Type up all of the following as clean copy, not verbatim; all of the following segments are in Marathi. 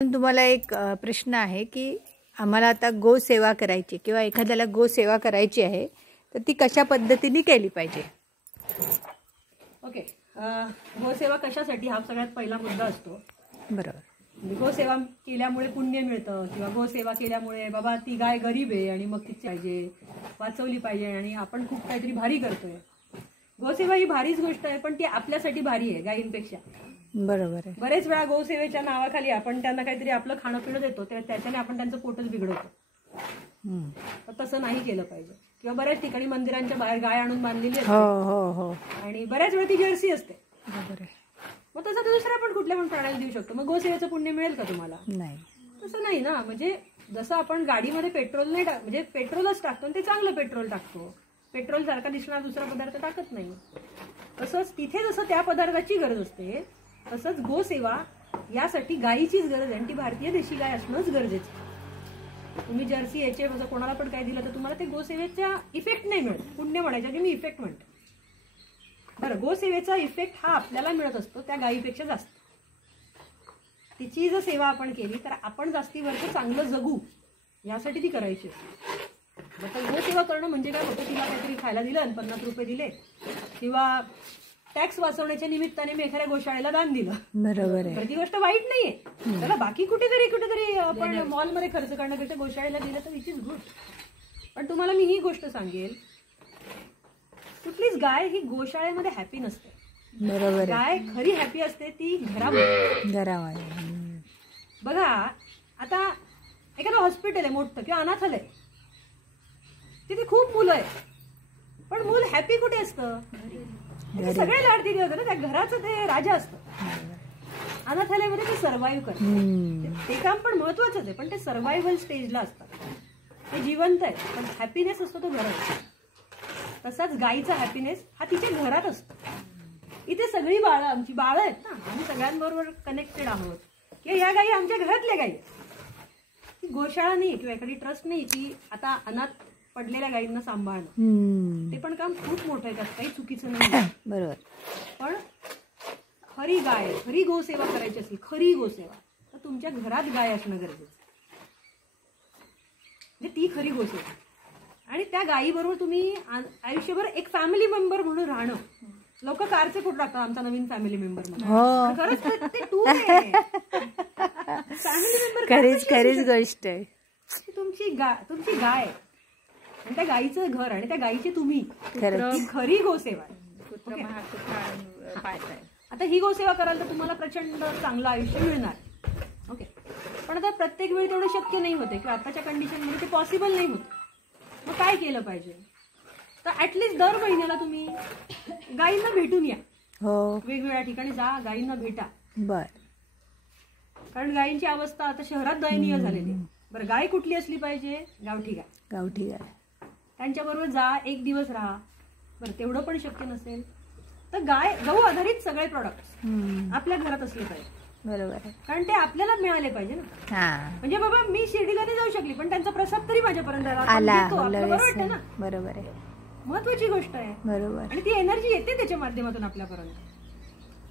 तुम्हाला एक प्रश्न आहे की आम्हाला आता गोसेवा करायची किंवा एखाद्याला गोसेवा करायची आहे तर ती कशा पद्धतीने केली पाहिजे. ओके, गोसेवा कशासाठी हा सगळ्यात पहिला मुद्दा असतो. बरोबर. गोसेवा केल्यामुळे पुण्य मिळतं किंवा गोसेवा केल्यामुळे बाबा ती गाय गरीब आहे आणि मग तिची पाहिजे वाचवली पाहिजे आणि आपण खूप काहीतरी भारी करतोय. गोसेवा ही भारीच गोष्ट आहे, पण ती आपल्यासाठी भारी आहे गायींपेक्षा. बरोबर आहे. बरेच वेळा गोसेवेच्या नावाखाली आपण त्यांना काहीतरी आपलं खाणं पिणं देतो, त्याच्याने आपण त्यांचं पोटच बिघडवतो. तसं नाही केलं पाहिजे. किंवा बऱ्याच ठिकाणी मंदिरांच्या बाहेर गाय आणून बांधलेली असते आणि बऱ्याच वेळा ती जर्सी असते. बरोबर आहे. मग तसं दुसरा पण कुठल्या पण प्राण्याला देऊ शकतो. मग गोसेवेचं पुण्य मिळेल का तुम्हाला? नाही, तसं नाही ना. म्हणजे जसं आपण गाडीमध्ये पेट्रोल नाही म्हणजे पेट्रोलच टाकतो आणि ते चांगलं पेट्रोल टाकतो, पेट्रोल सारखा दिसणारा दुसरा पदार्थ टाकत नाही. तसंच तिथे जसं त्या पदार्थाची गरज असते तसंच गोसेवा यासाठी गायीचीच गरज आहे आणि ती भारतीय देशी गाय असणंच गरजेचं. तुम्ही जर्सी याचे कोणाला पण काय दिलं तर तुम्हाला ते गोसेवेचा इफेक्ट नाही मिळत. पुण्य म्हणायचं की मी इफेक्ट म्हणतो. बरं, गोसेवेचा इफेक्ट हा आपल्याला मिळत असतो त्या गायीपेक्षा जास्त. तिची जर सेवा आपण केली तर आपण जास्ती वर्ष चांगलं जगू यासाठी ती करायची असते. मग गोसेवा करणं म्हणजे काय होतं, तिला काहीतरी खायला दिलं आणि 50 रुपये दिले किंवा टॅक्स वाचवण्याच्या निमित्ताने मी एखाद्या गोशाळेला दान दिलं. बरोबर आहे. तर ती गोष्ट वाईट नाहीये. त्याला बाकी कुठेतरी आपण मॉलमध्ये खर्च करण्यापेक्षा गोशाळेला दिलं तर इट इज गुड. पण तुम्हाला मी ही गोष्ट सांगेल, कुठलीच गाय ही गोशाळेमध्ये हॅपी नसते. बरोबर. गाय खरी हॅपी असते ती घरामध्ये. बघा, आता एखादं हॉस्पिटल आहे मोठं किंवा अनाथालय, तिथे खूप मुलं आहेत, पण मूल हॅपी कुठे असतं? सगळे लाडकी होतं ना, त्या घराचं ते राजा असतं. अनाथालयामध्ये ते सर्व्हाइव्ह करतात. ते काम पण महत्वाचंच आहे, पण ते सर्व्हायव्हल स्टेजला असतात. ते जिवंत आहे, पण हॅपीनेस असतो तो घरात. तसाच गायीचा हॅपीनेस हा तिच्या घरात असतो. इथे सगळी बाळं आमची बाळं आहेत ना, आम्ही सगळ्यांबरोबर कनेक्टेड आहोत. किंवा या गायी आमच्या घरातल्या गायी. ती गोशाळा नाही किंवा एखादी ट्रस्ट नाही की आता अनाथ पडलेल्या गायींना सांभाळणं. ते पण काम खूप मोठं आहे, त्यात काही चुकीचं नाही. बरोबर. पण खरी गाय, खरी गोसेवा करायची असेल, खरी गोसेवा, तर तुमच्या घरात गाय असणं गरजेचं. म्हणजे ती खरी गोसेवा. आणि त्या गायीबरोबर तुम्ही आयुष्यभर एक फॅमिली मेंबर म्हणून राहणं. लोक कारचे फोटो टाकतात आमचा नवीन फॅमिली मेंबर म्हणून. खरंच ते तू फॅमिली मेंबर खरीच गोष्ट आहे. तुमची गाय आणि त्या गायीचं घर आणि त्या गायीचे तुम्ही खरी गोसेवा. आता ही गोसेवा कराल तर तुम्हाला प्रचंड चांगलं आयुष्य मिळणार. ओके, पण आता प्रत्येक वेळी तेवढं शक्य नाही होते किंवा आताच्या कंडिशनमध्ये ते पॉसिबल नाही होत. मग काय केलं पाहिजे? तर ऍटलिस्ट दर महिन्याला तुम्ही गायींना भेटून या. वेगवेगळ्या ठिकाणी जा, गायींना भेटा. बर. कारण गायींची अवस्था आता शहरात दयनीय झालेली आहे. बरं, गाय कुठली असली पाहिजे? गावठी गाय. त्यांच्याबरोबर जा, एक दिवस राहा. बरं, तेवढं पण शक्य नसेल तर गहू आधारित सगळे प्रोडक्ट आपल्या घरात असले पाहिजे. बरोबर. कारण ते आपल्याला मिळाले पाहिजे ना. म्हणजे बाबा मी शिर्डीला नाही जाऊ शकली, पण त्यांचा प्रसाद तरी माझ्यापर्यंत आला. बरोबर आहे. महत्वाची गोष्ट आहे. बरोबर. आणि ती एनर्जी येते त्याच्या माध्यमातून आपल्यापर्यंत.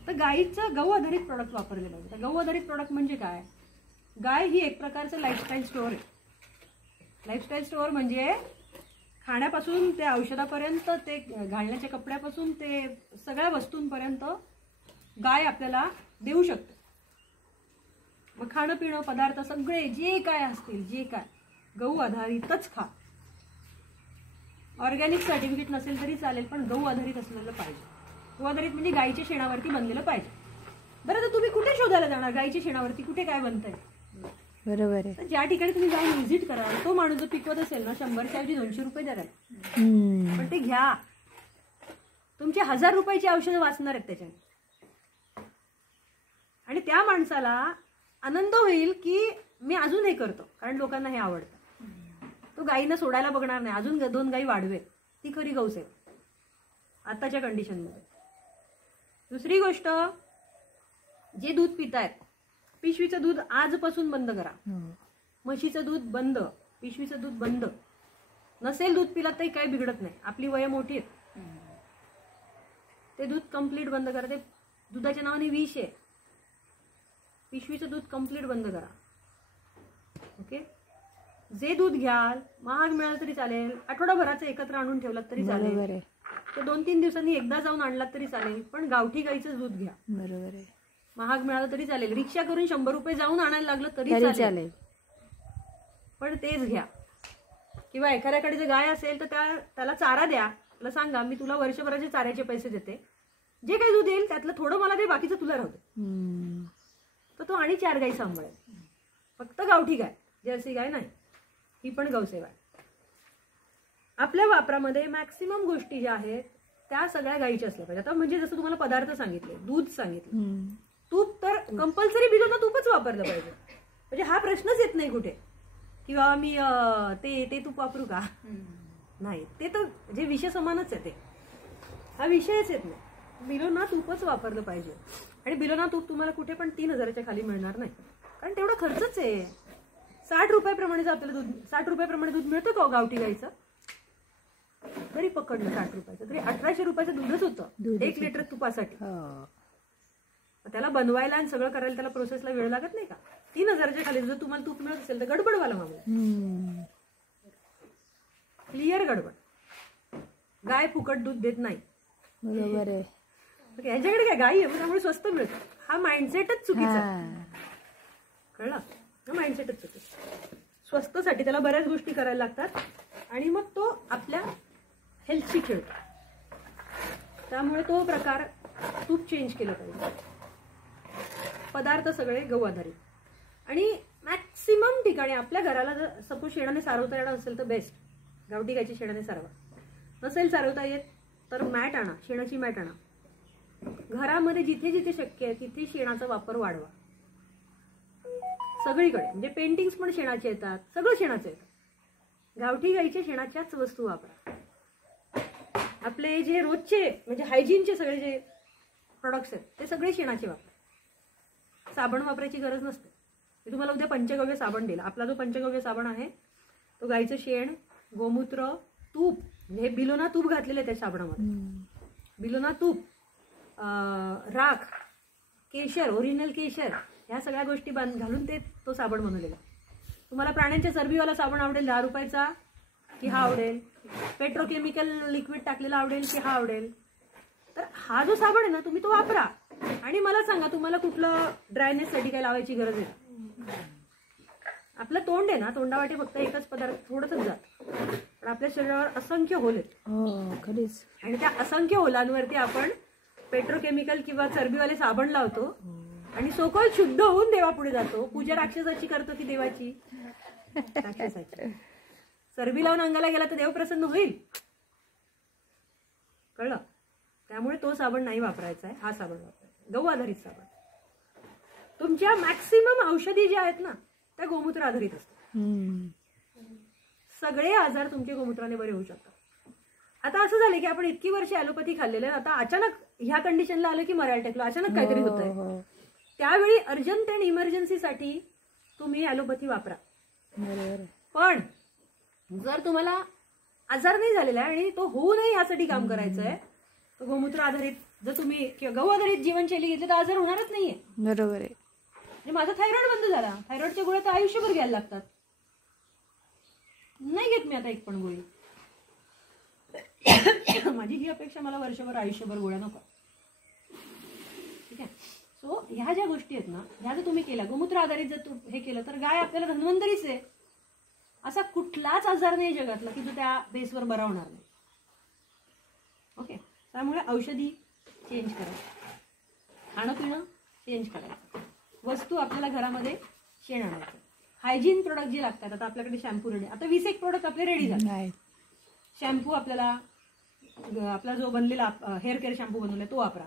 तर गायीचं गहू आधारित प्रोडक्ट वापरले पाहिजे. तर गहू आधारित प्रोडक्ट म्हणजे काय? गाय ही एक प्रकारचं लाईफस्टाईल स्टोअर आहे. लाईफस्टाईल स्टोअर म्हणजे खाण्यापासून ते औषधापर्यंत, ते घालण्याच्या कपड्यापासून ते सगळ्या वस्तूंपर्यंत गाय आपल्याला देऊ शकते. मग खाणं पिणं पदार्थ सगळे जे काय असतील, जे काय गहू आधारितच खा. ऑर्गॅनिक सर्टिफिकेट नसेल तरी चालेल, पण गहू आधारित असलेलं पाहिजे. गहू आधारित म्हणजे गायीच्या शेणावरती बनलेलं पाहिजे. बरं, तर तुम्ही कुठे शोधायला जाणार गायीच्या शेणावरती कुठे काय बनतंय? बरोबर आहे. ज्या ठिकाणी तुम्ही जाऊन व्हिजिट करा, तो माणूस जर पिकवत असेल ना, 100च्या ऐवजी 200 रुपये द्या. पण ते घ्या. तुमचे 1000 रुपयाची औषधं वाचणार आहेत त्याच्याने. आणि त्या माणसाला आनंद होईल की मी अजून हे करतो, कारण लोकांना हे आवडतं. तो गायींना सोडायला बघणार नाही, अजून 2 गायी वाढवेल. ती खरी गौसेवा आताच्या कंडिशनमध्ये. दुसरी गोष्ट, जे दूध पितायत, पिशवीचं दूध आजपासून बंद करा. म्हशीचं दूध बंद, पिशवीचं दूध बंद. नसेल दूध पिला तरी काही बिघडत नाही, आपली वय मोठी आहेत. ते दूध कम्प्लीट बंद करा. ते दुधाच्या नावाने विष आहे. पिशवीचं दूध कम्प्लीट बंद करा. ओके. जे दूध घ्याल महाग मिळालं तरी चालेल, आठवडाभराचं एकत्र आणून ठेवलात तरी चालेल, बरोबर आहे. ते 2-3 दिवसांनी एकदा जाऊन आणलात तरी चालेल, पण गावठी गाईचं दूध घ्या. बरोबर आहे. महाग मिळालं तरी चालेल, रिक्षा करून 100 रुपये जाऊन आणायला लागलं तरी चालेल, पण तेच घ्या. किंवा एखाद्याकडे जर गाय असेल तर त्याला चारा द्या. त्याला सांगा मी तुला वर्षभराचे चाऱ्याचे पैसे देते, जे काही दूध येईल त्यातलं थोडं मला दे, बाकीचं तुला राहू दे. तर तो आणि 4 गाई सांभाळेल. फक्त गावठी गाय, जर्सी गाय नाही. ही पण गौसेवा आहे. आपल्या वापरामध्ये मॅक्सिमम गोष्टी ज्या आहेत त्या सगळ्या गाईच्या असल्या पाहिजे. आता म्हणजे जसं तुम्हाला पदार्थ सांगितले, दूध सांगितलं, तूप तर कंपल्सरी बिलोना तूपच वापरलं पाहिजे. म्हणजे हा प्रश्नच येत नाही कुठे किंवा मी ते तूप वापरू का, नाही. ते तर म्हणजे विषय समानच आहे, ते हा विषयच येत नाही. बिलोना तूपच वापरलं पाहिजे. आणि बिलोना तूप तुम्हाला कुठे पण 3000च्या खाली मिळणार नाही, कारण तेवढा खर्चच आहे. 60 रुपयाप्रमाणे आपल्याला दूध, 60 रुपयाप्रमाणे दूध मिळतं का गावठी गाईचं? तरी पकडलं 60 रुपयाचं तरी 1800 रुपयाचं दूधच होतं 1 लिटर तुपासाठी. त्याला बनवायला आणि सगळं करायला त्याला प्रोसेसला वेळ लागत नाही का? 3000च्या खाली जर तुम्हाला तूप मिळत असेल तर गडबडवाला मामला, क्लिअर गडबड. गाय फुकट दूध देत नाही. बरोबर आहे. यांच्याकडे काय गाई आहे त्यामुळे स्वस्त मिळतं, हा माइंडसेटच चुकीचा. कळलं? हा माइंडसेटच चुकीचा. स्वस्तसाठी त्याला बऱ्याच गोष्टी करायला लागतात आणि मग तो आपल्या हेल्थशी खेळतो. त्यामुळे तो प्रकार तूप चेंज केलं पाहिजे. पदार्थ सगळे गहू आधारित. आणि मॅक्सिमम ठिकाणी आपल्या घराला जर सपोज शेणाने सारवता येणं असेल तर बेस्ट, गावठी गायची शेणाने सारवा. नसेल सारवता येत तर मॅट आणा, शेणाची मॅट आणा. घरामध्ये जिथे जिथे शक्य आहे तिथे शेणाचा वापर वाढवा. सगळीकडे म्हणजे पेंटिंग्स पण शेणाचे येतात, सगळं शेणाचं येतं. गावठी गाईच्या शेणाच्याच वस्तू वापरा. आपले जे रोजचे म्हणजे हायजीनचे सगळे जे प्रोडक्ट्स आहेत ते सगळे शेणाचे वापरा. साबण वापरायची गरज नसते. मी तुम्हाला उद्या पंचगव्य साबण दिला. आपला जो पंचगव्य साबण आहे तो गाईचं शेण, गोमूत्र, तूप, हे बिलोना तूप घातलेलं आहे त्या साबणामध्ये. बिलोना तूप, राख, केशर, ओरिजिनल केशर, ह्या सगळ्या गोष्टी घालून तो साबण बनवलेला. तुम्हाला प्राण्यांच्या चरबीवाला साबण आवडेल 10 रुपयाचा की हा आवडेल, पेट्रोकेमिकल लिक्विड टाकलेला आवडेल की हा आवडेल. तर हा जो साबण आहे ना तुम्ही तो वापरा आणि मला सांगा तुम्हाला कुठलं ड्रायनेससाठी काय लावायची गरज आहे. आपलं तोंड आहे ना, तोंडावाटे फक्त एकच पदार्थ थोडंसच जात, पण आपल्या शरीरावर असंख्य होल आहेत. खरीच. आणि त्या असंख्य होलांवरती आपण पेट्रोकेमिकल किंवा चरबीवाले साबण लावतो आणि सोकॉल शुद्ध होऊन देवापुढे जातो. पूजा राक्षसाची करतो की देवाची? राक्षसाची. चरबी लावून अंगाला गेला तर देव प्रसन्न होईल. कळलं? त्यामुळे तो साबण नाही वापरायचा आहे, हा साबण वापरायचा, गहू आधारित साबण. तुमच्या मॅक्सिमम औषधी ज्या आहेत ना त्या गोमूत्र आधारित असतात. सगळे आजार तुमच्या गोमूत्राने बरे होऊ शकतात. आता असं झालं की आपण इतकी वर्ष ॲलोपॅथी खाल्लेलं आहे, आता अचानक ह्या कंडिशनला आलं की मरायला टेकलो, अचानक काहीतरी होत आहे. त्यावेळी अर्जंट अँड इमर्जन्सीसाठी तुम्ही ॲलोपॅथी वापरा. पण जर तुम्हाला आजार नाही झालेला आहे आणि तो होऊ नये यासाठी काम करायचं आहे तर गोमूत्र आधारित जर तुम्ही किंवा गहू आधारित जीवनशैली घेतली तर आजार होणारच नाहीये. बरोबर आहे. म्हणजे माझा थायरॉइड बंद झाला. थायरॉइडच्या गोळ्या तर आयुष्यभर घ्यायला लागतात. नाही घेत मी आता एक पण गोळी. माझी ही अपेक्षा, मला वर्षभर आयुष्यभर गोळ्या नको. ठीक आहे. सो ह्या ज्या गोष्टी आहेत ना ह्या जर तुम्ही केल्या गोमूत्र आधारित जर हे केलं तर गाय आपल्याला धन्वंतरीच आहे. असा कुठलाच आजार नाही जगातला की जो त्या बेसवर बरा होणार नाही. ओके. त्यामुळे औषधी चेंज करायचं, खाणं पिणं चेंज करायचं, वस्तू आपल्याला घरामध्ये शेण आणायचं, हायजीन प्रोडक्ट जे लागतात. आता आपल्याकडे शॅम्पू रेडी, आता 20 एक प्रोडक्ट आपले रेडी झाले. शॅम्पू आपल्याला आपला जो बनलेला हेअर केअर शॅम्पू बनवलाय तो वापरा,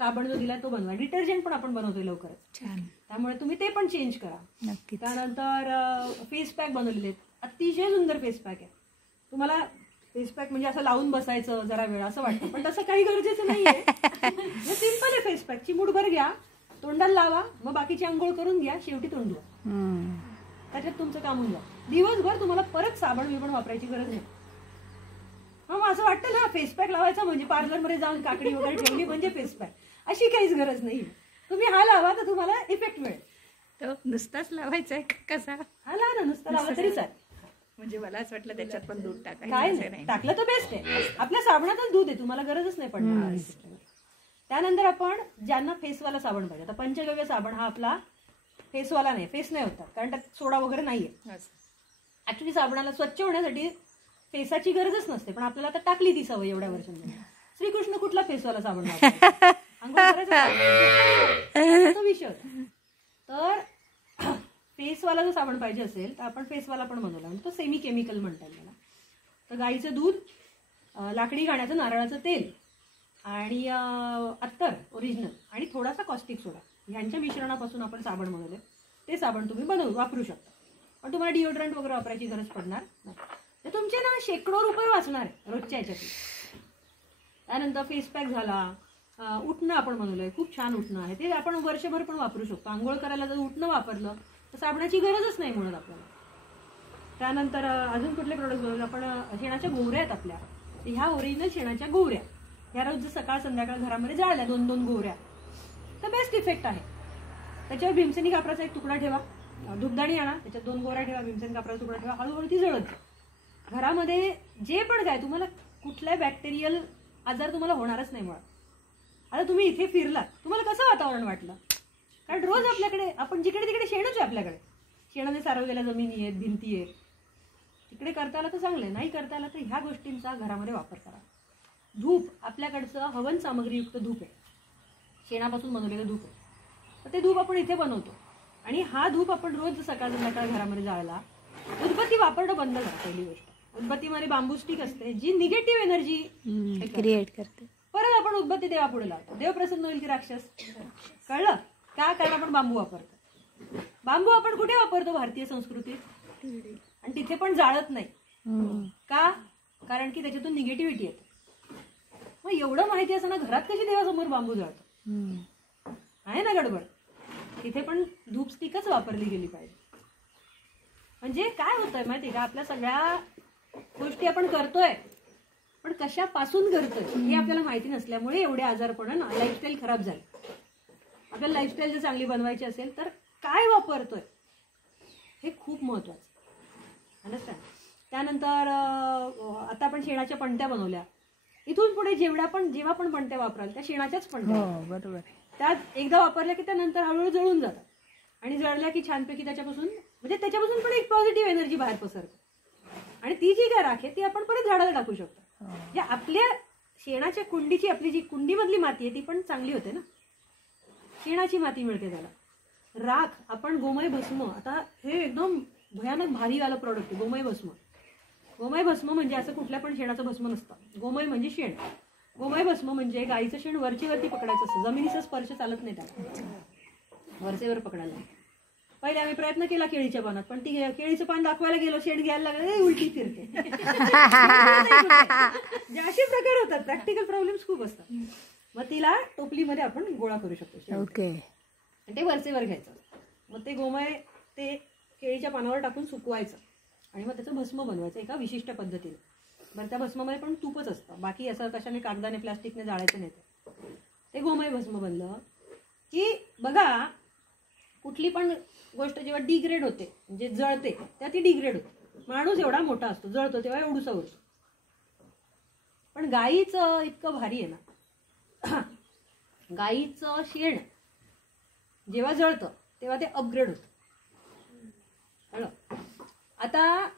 साबण जो दिलाय तो बनवा, डिटर्जंट पण आपण बनवतोय लवकरच. त्यामुळे तुम्ही ते पण चेंज करा. त्यानंतर फेस पॅक बनवलेले आहेत, अतिशय सुंदर फेस पॅक आहे. तुम्हाला फेस पॅक म्हणजे असं लावून बसायचं जरा वेळ असं वाटतं, पण तसं काही गरजेचं नाहीये. सिंपल आहे फेस पॅक. चिमूटभर घ्या, तोंडाला लावा, मग बाकीची आंघोळ करून घ्या, शेवटी तोंड धुवा. त्याच्यात तुमचं काम होऊन जा. दिवसभर तुम्हाला परत साबण बिबण वापरायची गरज नाही. मग असं वाटतं ना फेस पॅक लावायचा म्हणजे पार्लरमध्ये जाऊन काकडी वगैरे ठेवली म्हणजे फेस पॅक, अशी काहीच गरज नाही. तुम्ही हा लावा तर तुम्हाला इफेक्ट मिळेल. तो नुसताच लावायचा आहे का कसा? हा लावा ना, नुसतं लावला तरी चालेल. म्हणजे मला असं वाटलं त्याच्यात पण दूध काय टाकायचं नाही, टाकलं तर बेस्ट आहे. आपल्या साबणातच दूध आहे, तुम्हाला गरजच नाही पडणार. त्यानंतर आपण ज्यांना फेसवाला साबण पाहिजे, आता पंचगव्य साबण हा आपला फेसवाला नाही, फेस नाही होता कारण त्यात सोडा वगैरे नाहीये. ऍक्च्युली साबणाला स्वच्छ होण्यासाठी फेसाची गरजच नसते, पण आपल्याला आता टाकली ती सवय एवढ्या वर्षांमध्ये. श्रीकृष्ण कुठला फेसवाला साबण वापरतात? अंघोळ करायचा तो विषय होता. तर फेसवाला जर साबण पाहिजे असेल तर आपण फेसवाला पण बनवला, म्हणजे तो सेमी केमिकल म्हणतात त्याला. तर गाईचं दूध, लाकडी घाण्याचं नारळाचं तेल आणि अत्तर ओरिजिनल आणि थोडासा कॉस्टिक सोडा ह्यांच्या मिश्रणापासून आपण साबण बनवले. ते साबण तुम्ही वापरू शकता, पण तुम्हाला डिओड्रंट वगैरे वापरायची गरज पडणार नाही. तर तुमचे ना शेकडो रुपये वाचणार आहे रोजच्या ह्याच्यातून. त्यानंतर फेस पॅक झाला, उठणं आपण बनवलंय, खूप छान उठणं आहे, ते आपण वर्षभर पण वापरू शकतो. आंघोळ करायला जर उठणं वापरलं तर साबणाची गरजच नाही म्हणत आपल्याला. त्यानंतर अजून कुठले प्रोडक्ट बनवले आपण? शेणाच्या गोवऱ्या आहेत आपल्या, ह्या ओरिजिनल शेणाच्या गोवऱ्या, ह्या रोज जर सकाळ संध्याकाळ घरामध्ये जाळल्या 2-2 गोवऱ्या तर बेस्ट इफेक्ट आहे. त्याच्यावर भीमसेनी कापराचा एक तुकडा ठेवा, धूपदाणी आणा, त्याच्यात 2 गोवऱ्या ठेवा, भीमसेनी कापराचा तुकडा ठेवा, हळूहळू ती जळत. घरामध्ये जे पण काय तुम्हाला कुठलाही बॅक्टेरियल आजार तुम्हाला होणारच नाही मुळात. आता तुम्ही इथे फिरलात, तुम्हाला कसं वातावरण वाटलं? कारण रोज आपल्याकडे आपण जिकडे तिकडे शेणच आहे आपल्याकडे, शेणाने सारवलेल्या जमिनी आहेत, भिंती आहेत. तिकडे करता आलं तर चांगलं, नाही करता आलं तर ह्या गोष्टींचा घरामध्ये वापर करा. धूप आपल्याकडचं हवन सामग्रीयुक्त धूप आहे, शेणापासून बनवलेलं धूप आहे. तर ते धूप आपण इथे बनवतो आणि हा धूप आपण रोज सकाळ संध्याकाळ घरामध्ये जाळला. उदबत्ती वापरणं बंद करा. पहिली गोष्ट, उदबत्तीमध्ये बांबू स्टिक असते जी निगेटिव्ह एनर्जी क्रिएट करते. परत आपण उदबत्ती देवा पुढे लावतो, देव प्रसन्न होईल की राक्षस? कळलं का? कारण आपण बांबू वापरतो. बांबू आपण कुठे वापरतो? भारतीय संस्कृतीत, आणि तिथे पण जाळत नाही. का? कारण की त्याच्यातून निगेटिव्हिटी येते. मग एवढं माहिती असताना घरात कशी देवासमोर बांबू जाळतो? आहे ना गडबड. तिथे पण धूप स्टिकच वापरली गेली पाहिजे. म्हणजे काय होतंय माहिती का, आपल्या सगळ्या गोष्टी आपण करतोय पण कशापासून करतोय हे आपल्याला माहिती नसल्यामुळे एवढे आजारपण, लाईफस्टाईल खराब झाली. आपल्याला लाईफस्टाईल जर चांगली बनवायची असेल तर काय वापरतोय हे खूप महत्वाचं. अंडरस्टँड? त्यानंतर आता आपण शेणाच्या पणत्या बनवल्या, इथून पुढे जेव्हा पण पणत्या वापराल त्या शेणाच्याच पणत्या. बरोबर. त्यात एकदा वापरल्या की त्यानंतर हळूहळू जळून जातात, आणि जळल्या की छानपैकी त्याच्यापासून पण एक पॉझिटिव्ह एनर्जी बाहेर पसरते. आणि ती जी काय राख आहे ती आपण परत झाडाला टाकू शकतो. म्हणजे आपल्या शेणाच्या कुंडीची, आपली जी कुंडीमधली माती आहे ती पण चांगली होते ना, शेणाची माती मिळते त्याला. राख आपण गोमय भस्म, आता हे एकदम भयानक भारी वाला प्रॉडक्ट आहे गोमय भस्म. गोमय भस्म म्हणजे असं कुठल्या पण शेणाचं भस्म नसतं. गोमय म्हणजे शेण. गोमय भस्म म्हणजे गाईचं शेण वरची पकडायचं असतं, जमिनीचा स्पर्श चालत नाही त्याला, वरचेवर पकडायला. पहिले आम्ही प्रयत्न केला केळीच्या पानात, पण ती केळीचं पान दाखवायला गेलो, शेण घ्यायला लागलं, उलटी फिरते. असे प्रकार होतात, प्रॅक्टिकल प्रॉब्लेम्स खूप असतात. मग तिला टोपलीमध्ये आपण गोळा करू शकतो. ओके. ते वरचेवर घ्यायचं, मग ते गोमय ते केळीच्या पानावर टाकून सुकवायचं आणि मग त्याचं भस्म बनवायचं एका विशिष्ट पद्धतीने. बरं, त्या भस्मामध्ये पण तूपच असतं, बाकी असं कशाने कागदाने प्लास्टिकने जाळायचं नाही. ते गोमय भस्म बनलं की बघा, कुठली पण गोष्ट जेव्हा डिग्रेड होते म्हणजे जळते तेव्हा ती डिग्रेड होते. माणूस एवढा मोठा असतो, जळतो तेव्हा एवढूसा होतो. पण गाईचं इतकं भारी आहे ना, गाईचं शेण जेव्हा जळतं तेव्हा ते अपग्रेड होतं. आता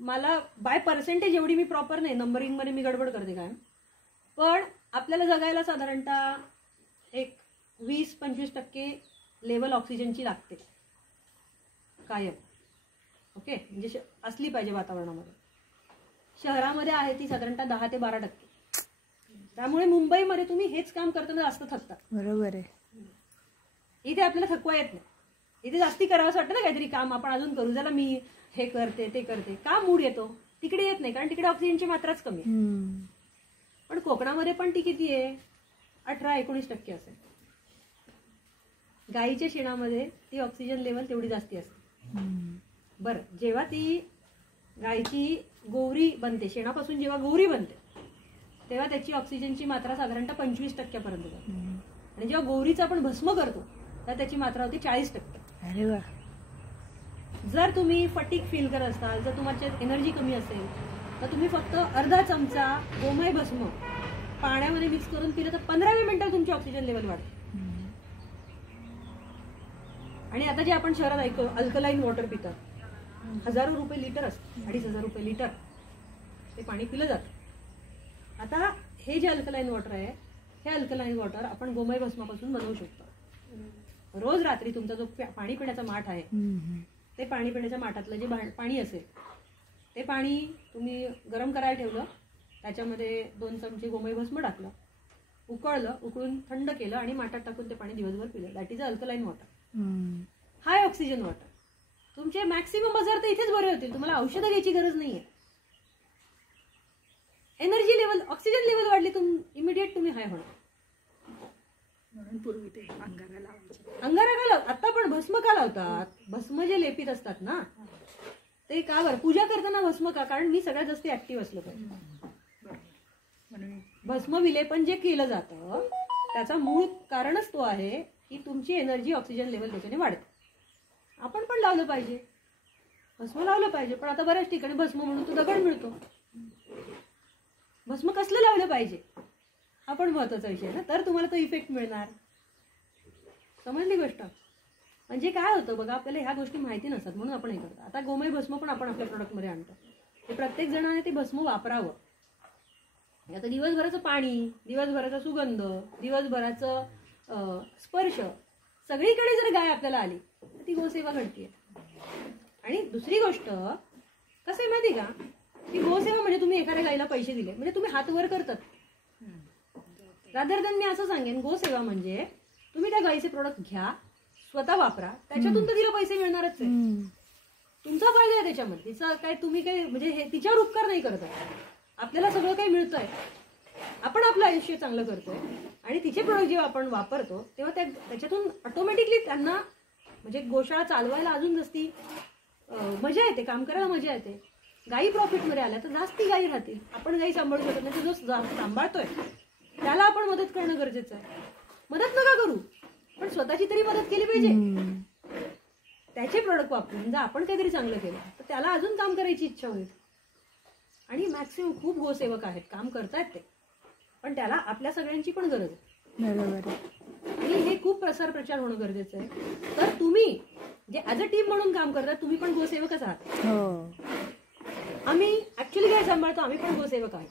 मला बाय पर्सेंटेज एवढी मी प्रॉपर नाही, नंबरिंग मध्ये मी गडबड करते काय, पण आपल्याला जगायला साधारणतः एक 20-25% लेवल ऑक्सिजनची लागते कायम. ओके, म्हणजे असली पाहिजे वातावरणामध्ये. शहरामध्ये आहे ती साधारणतः 10 ते 12%. त्यामुळे मुंबईमध्ये तुम्ही हेच काम करताना जास्त थकता. बरोबर आहे. इथे आपल्याला थकवा येत नाही, इथे जास्ती करावंसं वाटतं ना काहीतरी काम आपण अजून करू, ज्याला मी हे करते ते करते, का मूड येतो. तिकडे येत नाही कारण तिकडे ऑक्सिजनची मात्राच कमी आहे. पण कोकणामध्ये पण ती किती आहे, 18-19% असेल. गाईच्या शेणामध्ये ती ऑक्सिजन लेवल तेवढी जास्ती असते. बरं, जेव्हा ती गायची गोवरी बनते, शेणापासून जेव्हा गोवरी बनते तेव्हा त्याची ऑक्सिजनची मात्रा साधारणतः 25% पर्यंत जाते. आणि जेव्हा गोवरीचं आपण भस्म करतो तर त्याची मात्रा होती 40%. अरे वा. जर तुम्ही फटीक फील करत असाल, जर तुमच्यात एनर्जी कमी असेल, तर तुम्ही फक्त अर्धा चमचा गोमय भस्म पाण्यामध्ये मिक्स करून पिलं तर 15 मिनिटात तुमची ऑक्सिजन लेवल वाढते. आणि आता जे आपण शहरात ऐकतो अल्कलाईन वॉटर पितात, हजारो रुपये लिटर असतं, 2,500 रुपये लिटर ते पाणी पिलं जातं. आता हे जे अल्कलाईन वॉटर आहे, हे अल्कलाईन वॉटर आपण गोमय भस्मापासून बनवू शकतो. रोज रात्री तुमचा जो पाणी पिण्याचा माठ आहे, ते पाणी पिण्याच्या माठातलं जे पाणी असेल, ते पाणी तुम्ही गरम करायला ठेवलं, त्याच्यामध्ये 2 चमचे गोमय भस्म टाकलं, उकळलं, उकळून थंड केलं आणि माठात टाकून ते पाणी दिवसभर पिलं. That is alkaline water. High oxygen water. तुमचे मॅक्सिमम आजार तर इथेच बरे होतील, तुम्हाला औषधं घ्यायची गरज नाहीये. एनर्जी लेवल, ऑक्सिजन लेवल वाढली, इमिडिएट तुम्ही हाय होणार. म्हणून पूर्वी ते अंगारा लावायचे. अंगारा का लाव, आता पण भस्म का लावतात? भस्म जे लेपित असतात ना, ते का बरं? पूजा करताना भस्म का? कारण मी सगळ्यात जास्त ऍक्टिव्ह असलो पाहिजे. भस्म विलेपन जे केलं जातं त्याचा मूळ कारणच तो आहे की तुमची एनर्जी, ऑक्सिजन लेवल त्याच्याने वाढते. आपण पण लावलं पाहिजे, भस्म लावलं पाहिजे. पण आता बऱ्याच ठिकाणी भस्म म्हणून तो दगड मिळतो. भस्म कसलं लावलं पाहिजे हा पण महत्वाचा विषय ना, तर तुम्हाला तो इफेक्ट मिळणार. समजली गोष्ट? म्हणजे काय होतं बघा, आपल्याला ह्या गोष्टी माहिती नसतात म्हणून आपण हे करतो. आता गोमय भस्म पण आपण आपल्या प्रोडक्टमध्ये आणतो. हे प्रत्येक जणाने ते भस्म वापरावं. आता दिवसभराचं पाणी, दिवसभराचा सुगंध, दिवसभराचं स्पर्श, सगळीकडे जर गाय आपल्याला आली तर ती गोसेवा घडतीये. आणि दुसरी गोष्ट कसं आहे माहिती का, की गोसेवा म्हणजे तुम्ही एखाद्या गायीला पैसे दिले म्हणजे तुम्ही हात वर करतात. रादर दॅन मी असं सांगेन, गोसेवा म्हणजे तुम्ही त्या गायीचे प्रोडक्ट घ्या, स्वतः वापरा, त्याच्यातून तर तिला पैसे मिळणारच आहे. तुमचा फायदा आहे त्याच्यामध्ये. तिचा काय तुम्ही काय म्हणजे हे तिच्यावर उपकार नाही करत आहे. आपल्याला सगळं काही मिळतंय, आपण आपलं आयुष्य चांगलं करतोय आणि तिचे प्रोडक्ट जेव्हा आपण वापरतो तेव्हा त्याच्यातून ऑटोमॅटिकली त्यांना म्हणजे गोशाळा चालवायला अजून जास्ती मजा येते, काम करायला मजा येते. गायी प्रॉफिटमध्ये आल्या तर जास्ती गायी राहतील. आपण गायी सांभाळू शकत नाही, जो सांभाळतोय त्याला आपण मदत करणं गरजेचं आहे. मदत नका करू, पण स्वतःची तरी मदत केली पाहिजे. त्याचे प्रोडक्ट वापरून जर आपण काहीतरी चांगलं केलं तर त्याला अजून काम करायची इच्छा होईल. आणि मॅक्सिमम खूप गोसेवक आहेत, काम करतायत ते, पण त्याला आपल्या सगळ्यांची पण गरज आहे. बरोबर. आणि हे खूप प्रसार प्रचार होणं गरजेचं आहे. तर तुम्ही जे ऍज अ टीम म्हणून काम करता, तुम्ही पण गोसेवकच आहात. आम्ही ऍक्च्युली गाय सांभाळतो, आम्ही पण गोसेवक आहोत.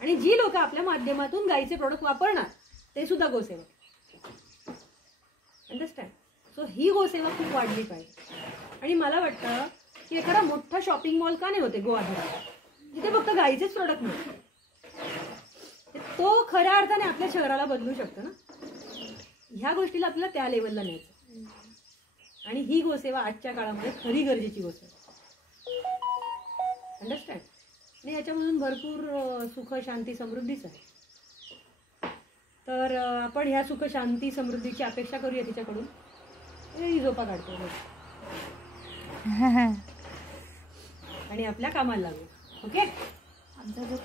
आणि जी लोक आपल्या माध्यमातून गायीचे प्रोडक्ट वापरणार ते सुद्धा गोसेवक. अंडरस्टँड? सो ही गोसेवा खूप वाढली पाहिजे. आणि मला वाटतं की एखादा मोठा शॉपिंग मॉल का नाही होते गो आधारात, जिथे फक्त गायीचेच प्रोडक्ट मिळतात, तो खऱ्या अर्थाने आपल्या शहराला बदलू शकतो ना. ह्या गोष्टीला आपल्याला त्या लेवलला न्यायचं. आणि ही गोसेवा आजच्या काळामध्ये खरी गरजेची गोसेवा. अंडरस्टँड? आणि याच्यामधून भरपूर सुख, शांती, समृद्धीच आहे. तर आपण ह्या सुख, शांती, समृद्धीची अपेक्षा करूया तिच्याकडून. ही झोपा काढतो आणि आपल्या कामाला लागू. ओके? आमचा जो